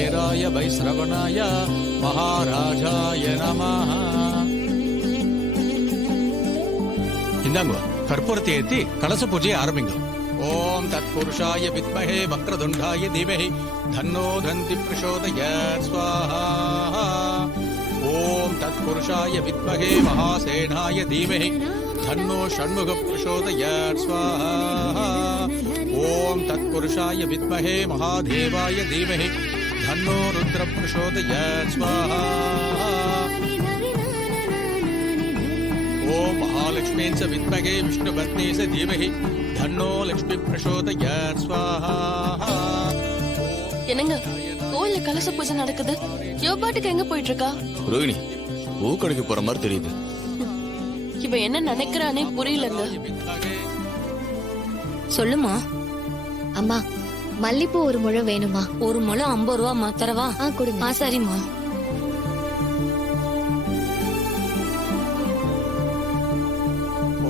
குபேராய வைஸ்ரவணாய மகாராஜாய நமஹ. இந்தாங்க கற்பூரத்தை ஏத்தி கலச பூஜையை ஆரம்பிங்க. ஓம் தத்புருஷாய வித்மஹே வக்ரதுண்டாய தீமஹி தன்னோ தந்தி பிரசோதயாத் ஸ்வாஹா. ஓம் தத்புருஷாய வித்மஹே மகாசேனாய தீமஹி தன்னோ ஷண்முக பிரசோதயாத் ஸ்வாஹா. ஓம் தத்புருஷாய வித்மஹே மகாதேவாய தீமஹி தன்னோ ருத்ர பிரசோதயாத் ஸ்வாஹா. ஓம் மகாலட்சுமீ ச வித்மஹே விஷ்ணுபத்னி ச தீமஹி தன்னோ லட்சுமி பிரசோதயாத் ஸ்வாஹா. என்னங்க கோயில்ல கலச பூஜை நடக்குது, இவ பாட்டுக்கு எங்க போயிட்டு இருக்கா? ரோகிணி பூக்கடைக்கு போற மாதிரி தெரியுது. இவ என்ன நினைக்கிறானே புரியலங்க. சொல்லுமா. அம்மா மல்லிப்பூ ஒரு முழம் வேணுமா? ஒரு முழம் 50 ரூபா தரவா? கொடுங்க. சரிம்மா.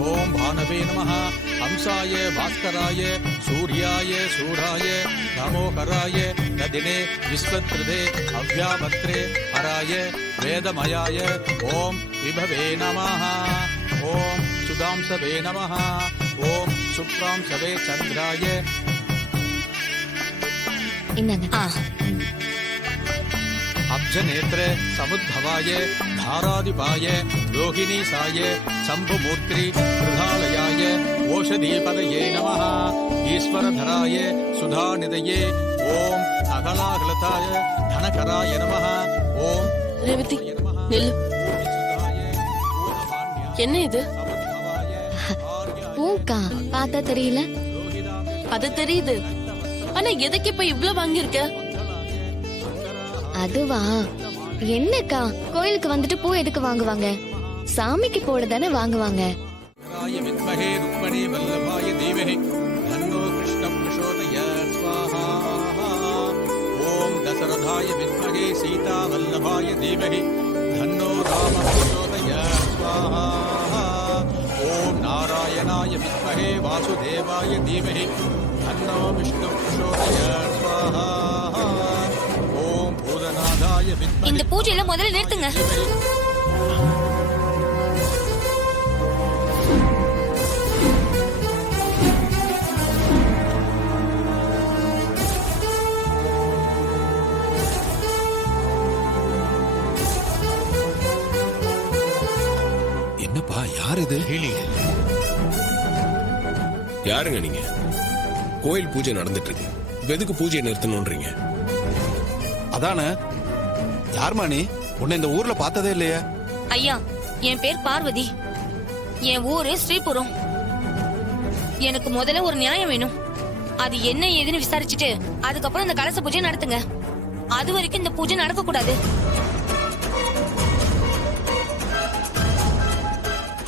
ஓம் பானவே நமஹ ஹம்சாய பாஸ்கராய சூர்யாய சூடாய நமோகராய நதினே விஸ்வத்ருதே அவ்யாபத்ரே ஹராய வேதமயாய ஓம் விபவே நமஹ. ஓம் சுதாம்சவே நமஹ. ஓம் சுப்ராம்சவே சந்திராய. இந்தாங்க. அப்ஜநேத்ர சமுத்பவாய தாராதிபாய ரோஹிணீசாய சம்புமூர்த்தி கிருதாலயாய ஓஷதீபதயே நமஹ. ஈஸ்வரதராய சுதாநிதயே ஓம் அகலாகலதாய தனகராய நமஹ. ஓம் ரேவதி நெல்லு. என்ன இது? பூக்கா பார்த்தா தெரியல. அது தெரியுது, ஆனா எதுக்கு இப்ப இவ்ளோ வாங்கியிருக்க? அதுவா, என்னக்கா கோயிலுக்கு வந்துட்டு பூ எதுக்கு வாங்குவாங்க? சாமிக்கு போட தானே வாங்குவாங்க. வித்மஹே ருக்மணி வல்லபாய தீமஹி தன்னோ கிருஷ்ண பிரசோதயாத் ஸ்வாஹா. ஓம் தசரதாய வித்மஹே சீதா வல்லபாய தீமஹி தன்னோ ராம பிரசோதயாத் ஸ்வாஹா. ஓம் நாராயணாய வித்மஹே வாசுதேவாய தீமஹி தன்னோ விஷ்ணு பிரசோதயாத் ஸ்வாஹா. ஓம் பூதநாதாய வித்மஹே. இந்த பூஜையில முதல்ல நிறுத்துங்க. என்னப்பா யார் இது? யாருங்க நீங்க? கோயில் பூஜை நடந்துட்டு இருக்கு, எதுக்கு பூஜையை நிறுத்தணும்ன்றீங்க? அதானே. யார்மா நீ? உன்னை இந்த ஊர்ல பார்த்ததே இல்லையே. ஐயா, என் பேர் பார்வதி. என் ஊரு ஸ்ரீபுரம். எனக்கு முதல்ல ஒரு நியாயம் வேணும். அது என்ன ஏதுன்னு விசாரிச்சுட்டு அதுக்கப்புறம் இந்த கலச பூஜை நடத்துங்க. அது வரைக்கும் இந்த பூஜை நடக்க கூடாது.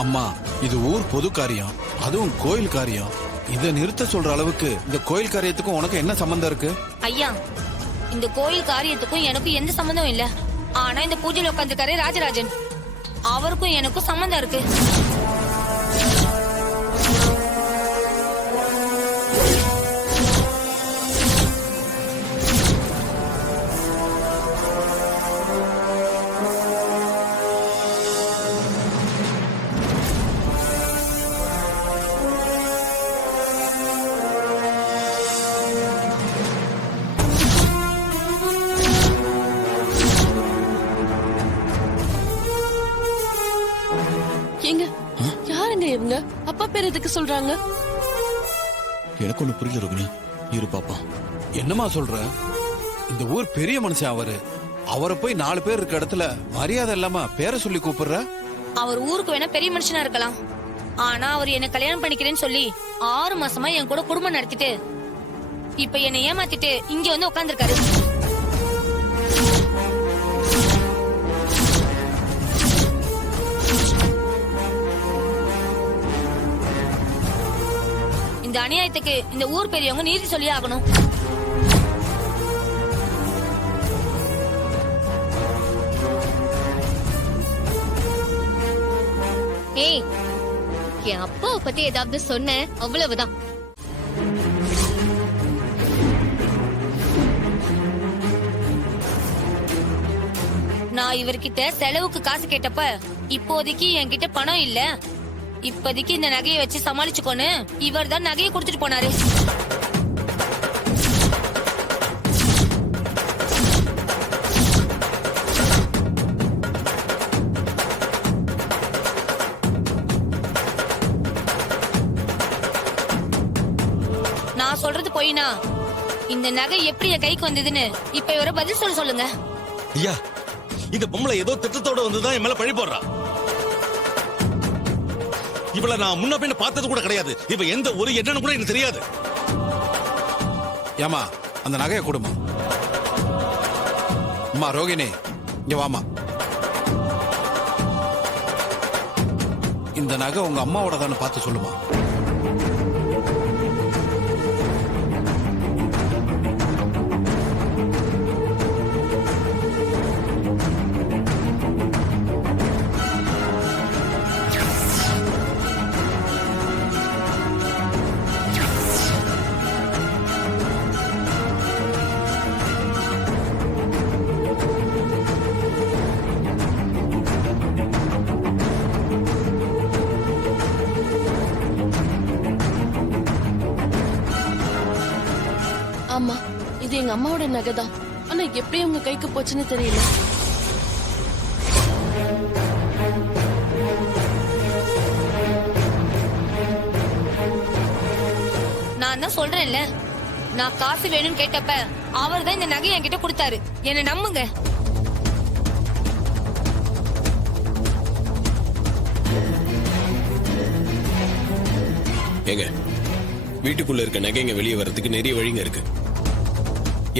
அம்மா, இது ஊர் பொது காரியம், அதுவும் கோயில் காரியம். இதை நிறுத்த சொல்ற அளவுக்கு இந்த கோயில் காரியத்துக்கும் உனக்கு என்ன சம்பந்தம் இருக்கு? ஐயா, இந்த கோயில் காரியத்துக்கும் எனக்கும் எந்த சம்பந்தம் இல்ல. ஆனா இந்த பூஜையில உட்காந்துருக்காரு ராஜராஜன், அவருக்கும் எனக்கும் சம்பந்தம் இருக்கு. யாருங்க இவங்க? அப்பா பேர் எதுக்கு சொல்றாங்க? எனக்கு ஒண்ணு புரியல ரோகிணி. இரு பாப்பா. என்னமா சொல்ற? இந்த ஊர் பெரிய மனுஷன் அவரு. அவரை போய் 4 பேர் இருக்க இடத்துல மரியாதை இல்லாம பேரை சொல்லி கூப்பிடுற? அவர் ஊருக்கு வேணா பெரிய மனுஷனா இருக்கலாம், ஆனா அவர் என்ன கல்யாணம் பண்ணிக்கிறேன்னு சொல்லி 6 மாசமா என் கூட குடும்பம் நடத்திட்டு இப்ப என்னை ஏமாத்திட்டு இங்க வந்து உட்கார்ந்துருக்காரு. இந்த அநியாயத்துக்கு இந்த ஊர் பெரியவங்க நீதி சொல்லி ஆகணும். ஏய், என் அப்பாவை பத்தி ஏதாவது சொன்ன அவ்வளவுதான். நான் இவர்கிட்ட செலவுக்கு காசு கேட்டப்ப இப்போதைக்கு என்கிட்ட பணம் இல்ல, இப்போதைக்கு இந்த நகையை வச்சு சமாளிச்சுக்கோன்னு இவர் தான் நகையை கொடுத்துட்டு போனாரு. நான் சொல்றது பொய்னா இந்த நகை எப்படி என் கைக்கு வந்ததுன்னு இப்ப இவர பதில் சொல்லுங்க. ஐயா, இந்த பொம்பளை ஏதோ திட்டத்தோட வந்துதான் என் மேல பழி போடுறா. இவள நான் முன்ன பின்ன பார்த்தது கூட கிடையாது. இப்ப எந்த ஒரு என்னன்னு கூட எனக்கு தெரியாது. ஏமா அந்த நகையை கொடுமா. அம்மா ரோகிணி இங்க வாமா. இந்த நகை உங்க அம்மாவோட தானே பார்த்து சொல்லுமா. ஆமா, இது எங்க அம்மாவோட நகை தான். ஆனா எப்படி உங்க கைக்கு போச்சுன்னு தெரியல. நான் தான் சொல்றேன்ல, நான் காசு வேணும்னு கேட்டப்ப அவர் தான் இந்த நகையை என்கிட்ட கொடுத்தாரு. என்ன நம்புங்க. ஏங்க, வீட்டுக்குள்ள இருக்க நகைங்க வெளியே வர்றதுக்கு நிறைய வழிங்க இருக்கு.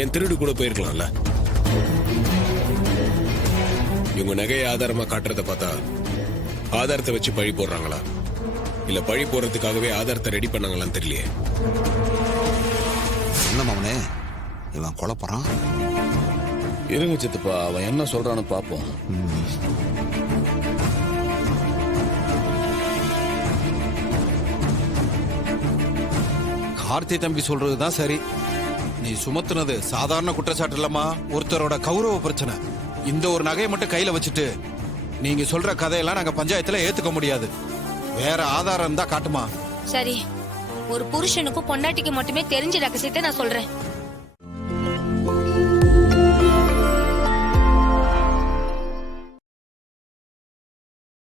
என் திருடு கூட போயிருக்கலாம்ல. இவங்க நகையை ஆதாரமா காட்டுறத பார்த்தா ஆதாரத்தை வச்சு பழி போடுறாங்களா, இல்ல பழி போடுறதுக்காகவே ஆதாரத்தை ரெடி பண்ணாங்களான்னு தெரியலையே. என்ன மாமனே இவன் குழப்பறான். இருங்க சித்தப்பா, அவன் என்ன சொல்றான்னு பாப்போம். கார்த்தி தம்பி சொல்றதுதான் சரி. நீ சுமத்துனது சாதாரண குற்றச்சாட்டு இல்லம்மா, ஒருத்தரோட கௌரவ பிரச்சனை. இந்த ஒரு நகையை மட்டும் கையில வச்சுட்டு நீங்க சொல்ற கதையெல்லாம் நாங்க பஞ்சாயத்துல ஏத்துக்க முடியாது. வேற ஆதாரம் தான் காட்டுமா. சரி, ஒரு புருஷனுக்கும் பொண்டாட்டிக்கு மட்டுமே தெரிஞ்ச ரகசியத்தை நான் சொல்றேன்.